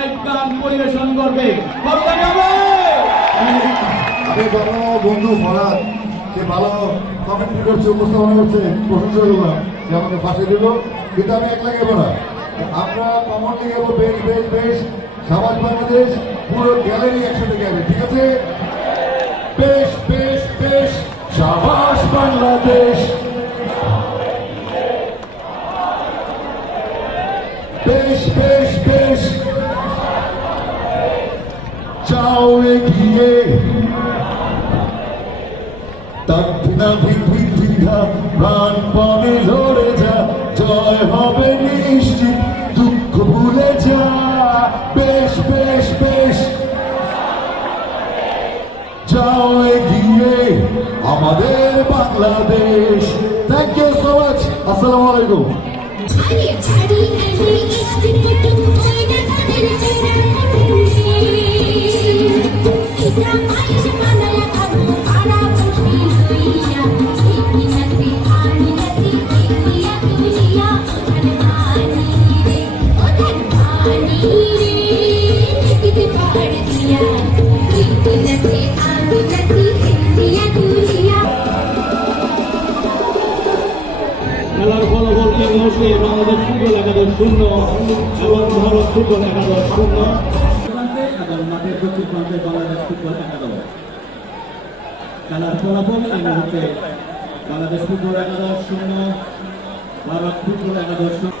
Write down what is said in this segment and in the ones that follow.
Live গান পরিবেশন করবে। আমি ভালো বন্ধু ফরাদ সে ভালো কমেন্ট্রি করছে, উপস্থাপনা করছে, প্রশংসা করলাম, সে আমাকে ফাঁসি দিল, কিন্তু আমি একলা গেবো না, আমরা কমনলি গেবো। বেশ বেশ বেশ, সমাজ বাংলাদেশ পুরো গ্যালারি একসাথে গেবে, ঠিক আছে? বেশ বেশ বেশ, সাবাস বাংলাদেশ, বেশ বেশ বেশ, যাও এগিয়ে, প্রাণপণে লড়ে যা, জয় হবে নিশ্চিত, দুঃখ ভুলে যা। বেশ বেশ বেশ, যাও এগিয়ে আমাদের Bangladesh. Thank you so much, আসসালামু আলাইকুম। খেলার ফলাফল এই মুহূর্তে বাংলাদেশ ফুটবল একাদশ 0 এবং ভারত ফুটবল একাদশ 0। এবং মাঠের দক্ষিণ প্রান্তে বাংলাদেশ ফুটবল একাদশ। খেলার ফলাফল এই মুহূর্তে বাংলাদেশ ফুটবল একাদশ 0, ভারত ফুটবল একাদশ 0।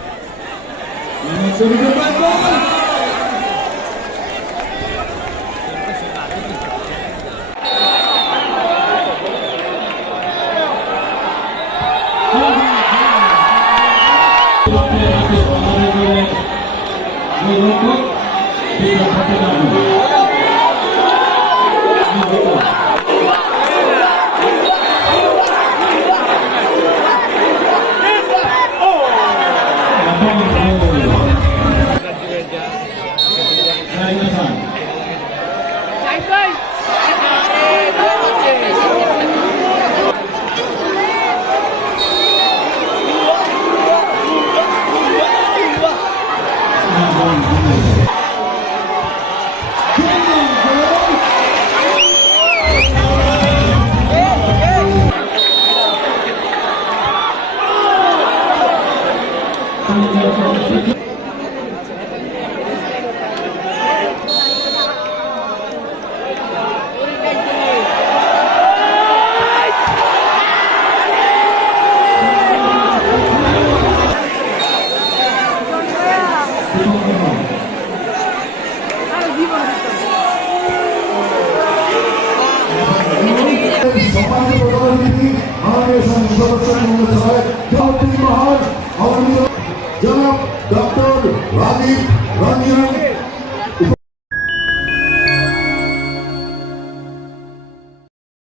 ডক্টর রাজীব রঞ্জন